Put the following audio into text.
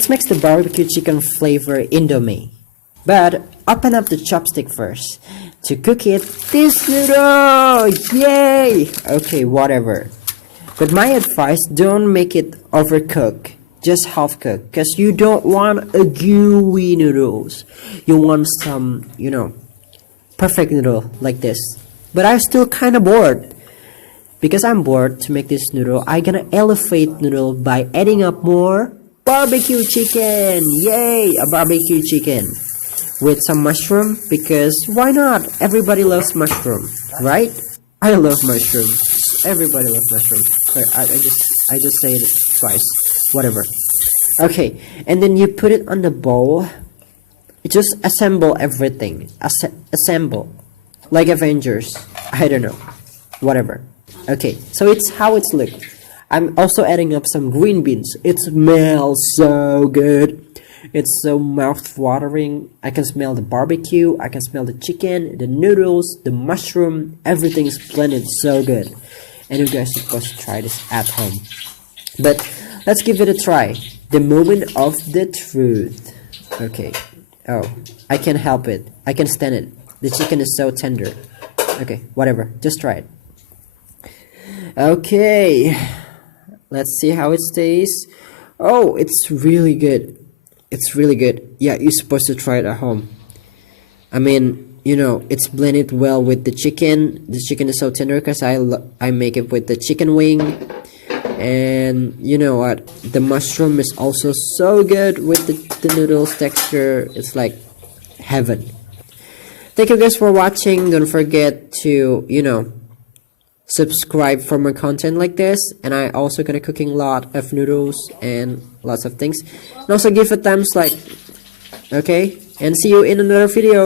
Let's mix the barbecue chicken flavor Indomie. But open up the chopstick first. To cook it, this noodle! Yay! Okay, whatever. But my advice, don't make it overcook. Just half cook. Because you don't want a gooey noodles. You want some, perfect noodle like this. But I'm still kind of bored. Because I'm bored to make this noodle, I'm gonna elevate noodle by adding up more barbecue chicken. Yay! A barbecue chicken. With some mushroom, because why not? Everybody loves mushroom, right? I love mushrooms. Everybody loves mushrooms. Sorry, I just say it twice. Whatever. Okay, and then you put it on the bowl. Just assemble everything. Assemble, like Avengers. I don't know. Whatever. Okay, so it's how it's look. I'm also adding up some green beans. It smells so good. It's so mouth-watering. I can smell the barbecue, I can smell the chicken, the noodles, the mushroom. Everything's blended so good. And you guys are supposed to try this at home. But let's give it a try. The moment of the truth. Okay. Oh, I can't help it. I can stand it. The chicken is so tender. Okay, whatever. Just try it. Okay. Let's see how it tastes. Oh, it's really good. It's really good. Yeah, you're supposed to try it at home. I mean, it's blended well with the chicken. The chicken is so tender because I make it with the chicken wing. And you know what? The mushroom is also so good with the noodles texture. It's like heaven. Thank you guys for watching. Don't forget to, subscribe for more content like this. And I also gonna cooking a lot of noodles and lots of things. And also give a thumbs like. Okay, and see you in another video.